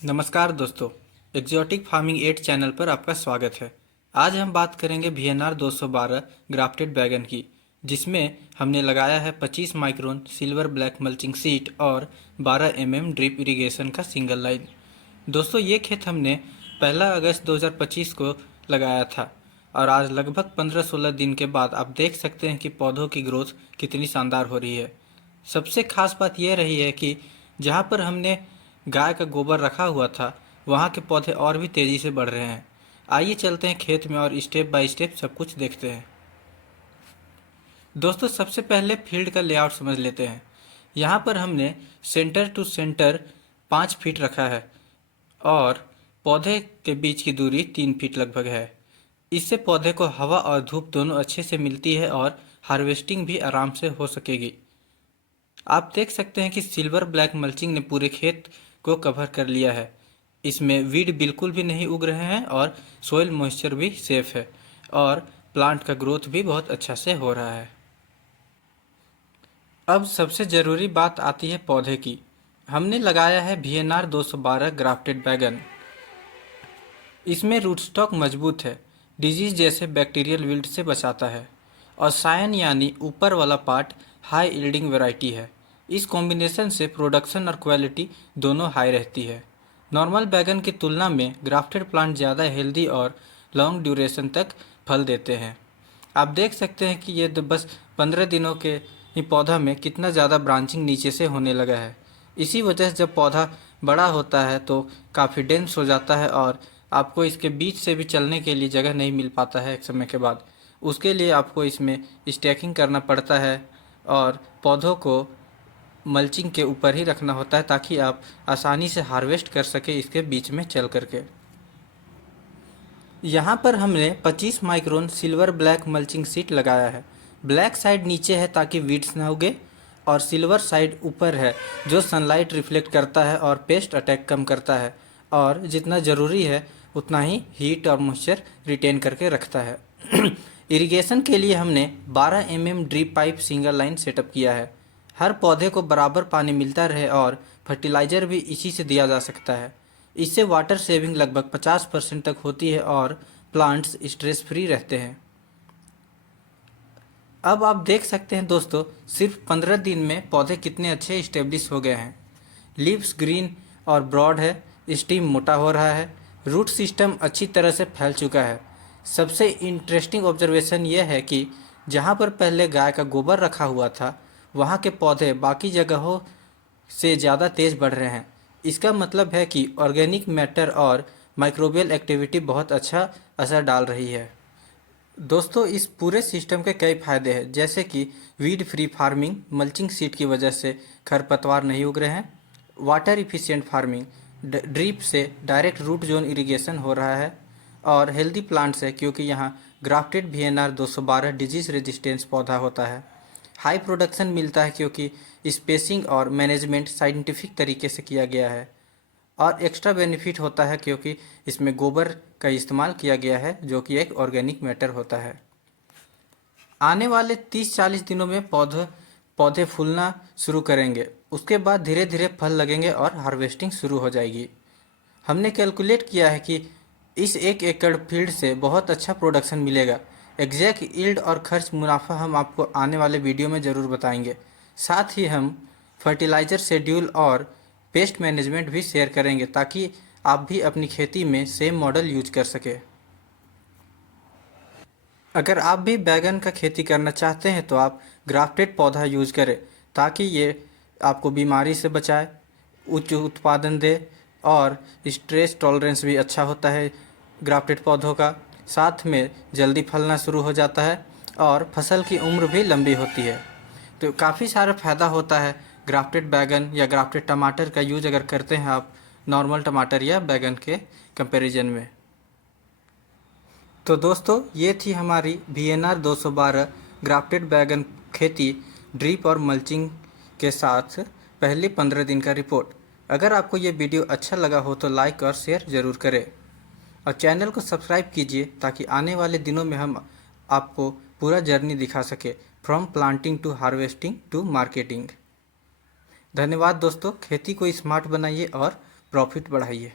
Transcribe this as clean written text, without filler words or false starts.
नमस्कार दोस्तों, exotic farming 8 channel पर आपका स्वागत है। आज हम बात करेंगे VNR 212 ग्राफ्टेड बैगन की, जिसमें हमने लगाया है 25 micron silver black mulching sheet और 12 ड्रिप इरिगेशन का सिंगल लाइन। दोस्तों, ये खेत हमने 1 अगस्त 2025 को लगाया था और आज लगभग 15-16 दिन के बाद आप देख सकते हैं कि पौधों की ग्रोथ कितनी शानदार हो रही है। सबसे खास बात यह रही है कि जहाँ पर हमने गाय का गोबर रखा हुआ था, वहाँ के पौधे और भी तेज़ी से बढ़ रहे हैं। आइए चलते हैं खेत में और स्टेप बाय स्टेप सब कुछ देखते हैं। दोस्तों, सबसे पहले फील्ड का लेआउट समझ लेते हैं। यहाँ पर हमने सेंटर टू सेंटर 5 फीट रखा है और पौधे के बीच की दूरी 3 फीट लगभग है। इससे पौधे को हवा और धूप दोनों अच्छे से मिलती है और हार्वेस्टिंग भी आराम से हो सकेगी। आप देख सकते हैं कि सिल्वर ब्लैक मल्चिंग ने पूरे खेत को कवर कर लिया है। इसमें वीड बिल्कुल भी नहीं उग रहे हैं और सोइल मॉइस्चर भी सेफ है और प्लांट का ग्रोथ भी बहुत अच्छा से हो रहा है। अब सबसे ज़रूरी बात आती है पौधे की। हमने लगाया है VNR 212 ग्राफ्टेड बैगन। इसमें रूट स्टॉक मजबूत है, डिजीज जैसे बैक्टीरियल विल्ट से बचाता है और सायन यानी ऊपर वाला पार्ट हाई यील्डिंग वैरायटी है। इस कॉम्बिनेशन से प्रोडक्शन और क्वालिटी दोनों हाई रहती है। नॉर्मल बैगन की तुलना में ग्राफ्टेड प्लांट ज़्यादा हेल्दी और लॉन्ग ड्यूरेशन तक फल देते हैं। आप देख सकते हैं कि ये बस 15 दिनों के ही पौधा में कितना ज़्यादा ब्रांचिंग नीचे से होने लगा है। इसी वजह से जब पौधा बड़ा होता है तो काफ़ी डेंस हो जाता है और आपको इसके बीच से भी चलने के लिए जगह नहीं मिल पाता है एक समय के बाद। उसके लिए आपको इसमें स्टैकिंग करना पड़ता है और पौधों को मल्चिंग के ऊपर ही रखना होता है ताकि आप आसानी से हार्वेस्ट कर सके इसके बीच में चल करके। यहाँ पर हमने 25 micron silver black mulching sheet लगाया है। ब्लैक साइड नीचे है ताकि वीड्स ना उगे और सिल्वर साइड ऊपर है जो सनलाइट रिफ्लेक्ट करता है और पेस्ट अटैक कम करता है और जितना ज़रूरी है उतना ही हीट और मॉइस्चर रिटेन करके रखता है। इरिगेशन के लिए हमने 12 drip pipe single line setup किया है। हर पौधे को बराबर पानी मिलता रहे और फर्टिलाइज़र भी इसी से दिया जा सकता है। इससे वाटर सेविंग लगभग 50% तक होती है और प्लांट्स स्ट्रेस फ्री रहते हैं। अब आप देख सकते हैं दोस्तों, सिर्फ 15 दिन में पौधे कितने अच्छे इस्टेब्लिश हो गए हैं। लीव्स ग्रीन और ब्रॉड है, स्टीम मोटा हो रहा है, रूट सिस्टम अच्छी तरह से फैल चुका है। सबसे इंटरेस्टिंग ऑब्जर्वेशन यह है कि जहाँ पर पहले गाय का गोबर रखा हुआ था, वहाँ के पौधे बाकी जगहों से ज़्यादा तेज़ बढ़ रहे हैं। इसका मतलब है कि ऑर्गेनिक मैटर और माइक्रोबियल एक्टिविटी बहुत अच्छा असर डाल रही है। दोस्तों, इस पूरे सिस्टम के कई फायदे हैं, जैसे कि weed free farming, mulching sheet की वजह से खरपतवार नहीं उग रहे हैं, वाटर इफ़िशिएंट फार्मिंग, ड्रिप से डायरेक्ट रूट जोन इरिगेशन हो रहा है और हेल्दी प्लांट्स है क्योंकि यहाँ ग्राफ्टेड VNR 212 डिजीज़ रेजिस्टेंस पौधा होता है। हाई प्रोडक्शन मिलता है क्योंकि स्पेसिंग और मैनेजमेंट साइंटिफिक तरीके से किया गया है और एक्स्ट्रा बेनिफिट होता है क्योंकि इसमें गोबर का इस्तेमाल किया गया है जो कि एक ऑर्गेनिक मैटर होता है। आने वाले 30-40 दिनों में पौधे पौधे फूलना शुरू करेंगे। उसके बाद धीरे धीरे फल लगेंगे और हार्वेस्टिंग शुरू हो जाएगी। हमने कैलकुलेट किया है कि इस 1 एकड़ फील्ड से बहुत अच्छा प्रोडक्शन मिलेगा। एग्जैक्ट यील्ड और खर्च मुनाफा हम आपको आने वाले वीडियो में ज़रूर बताएंगे। साथ ही हम फर्टिलाइज़र शेड्यूल और पेस्ट मैनेजमेंट भी शेयर करेंगे ताकि आप भी अपनी खेती में सेम मॉडल यूज कर सके। अगर आप भी बैगन का खेती करना चाहते हैं तो आप ग्राफ्टेड पौधा यूज करें ताकि ये आपको बीमारी से बचाए, उच्च उत्पादन दे और स्ट्रेस टॉलरेंस भी अच्छा होता है ग्राफ्टेड पौधों का। साथ में जल्दी फलना शुरू हो जाता है और फसल की उम्र भी लंबी होती है। तो काफ़ी सारा फ़ायदा होता है ग्राफ्टेड बैगन या ग्राफ्टेड टमाटर का यूज अगर करते हैं आप नॉर्मल टमाटर या बैगन के कंपैरिजन में। तो दोस्तों, ये थी हमारी VNR 212 ग्राफ्टेड बैगन खेती ड्रिप और मल्चिंग के साथ पहले 15 दिन का रिपोर्ट। अगर आपको ये वीडियो अच्छा लगा हो तो लाइक और शेयर ज़रूर करें और चैनल को सब्सक्राइब कीजिए ताकि आने वाले दिनों में हम आपको पूरा जर्नी दिखा सके, from planting to harvesting to marketing. धन्यवाद दोस्तों। खेती को स्मार्ट बनाइए और प्रॉफिट बढ़ाइए।